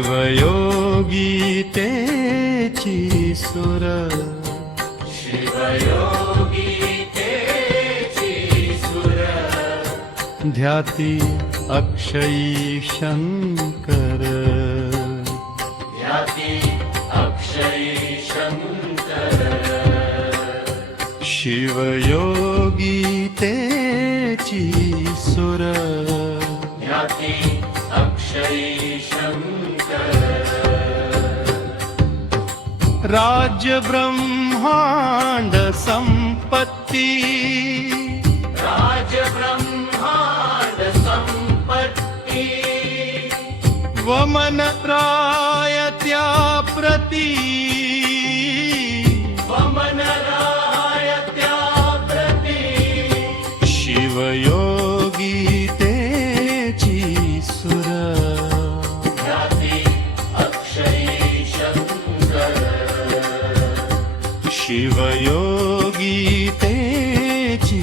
शिवयोगी तेची सुर शिवयोगी तेची सुर ध्याती अक्षयी शंकर ध्याती अक्षयी शंकर शिवयोगी तेची सुर ध्याती अक्षयी शंकर राज्य ब्रह्मांड संपत्ती राज ब्रह्मांड संपत्ती वमन रायत्या प्रती वमन रायत्या प्रती शिवयोगी तेची सुर ध्याती अक्षयी शंकर शिवयोगी तेची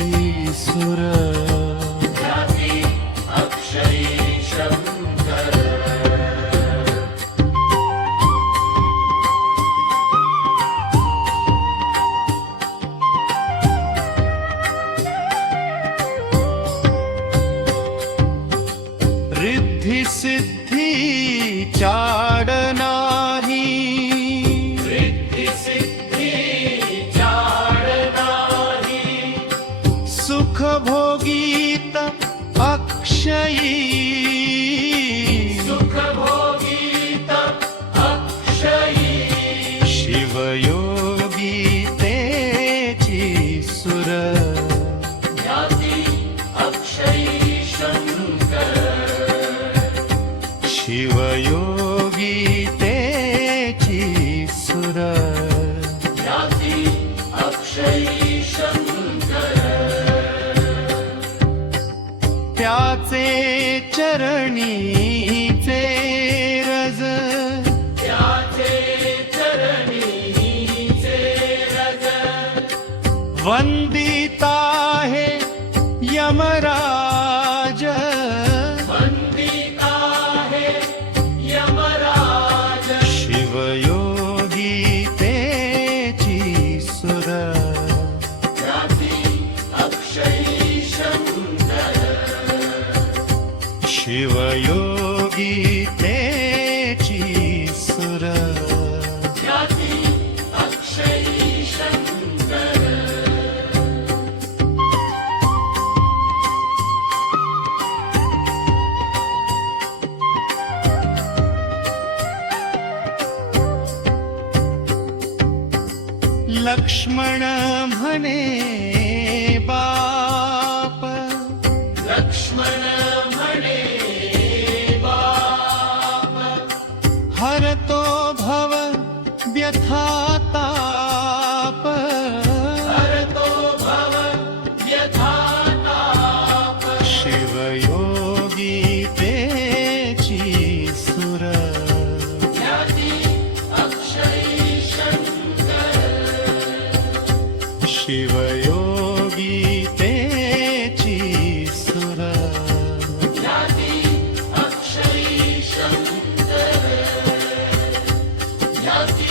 सुर ध्याती अक्षयी शंकर रिद्धी सिद्धी चाड नाही रिद्धी सिद्धी चाड नाही सुख भोगीत अक्षयी सुख भोगीत अक्षयी शिवयोगी तेची सुर ध्याती अक्षयी शंकर शिवयोगी तेची सुर ध्याती अक्षयी शंकर त्याचे चरणीचे रज त्याचे चरणीचे रज वंदिता है यमराज वंदिता है यमराज शिवयोगी तेची सुर ध्याती अक्षयी शंकर शिवयोगी तेची सुर ध्याती अक्षयी शंकर लक्ष्मण म्हणे बाप लक्ष्मण म्हणे बाप हरतो भव व्यथाताप हरतो भव व्यथाताप शिवयोगी तेची सुर ध्याती अक्षयी शंकर शिवयोगी तेची सुर ध्याती अक्षयी शंकर ध्याती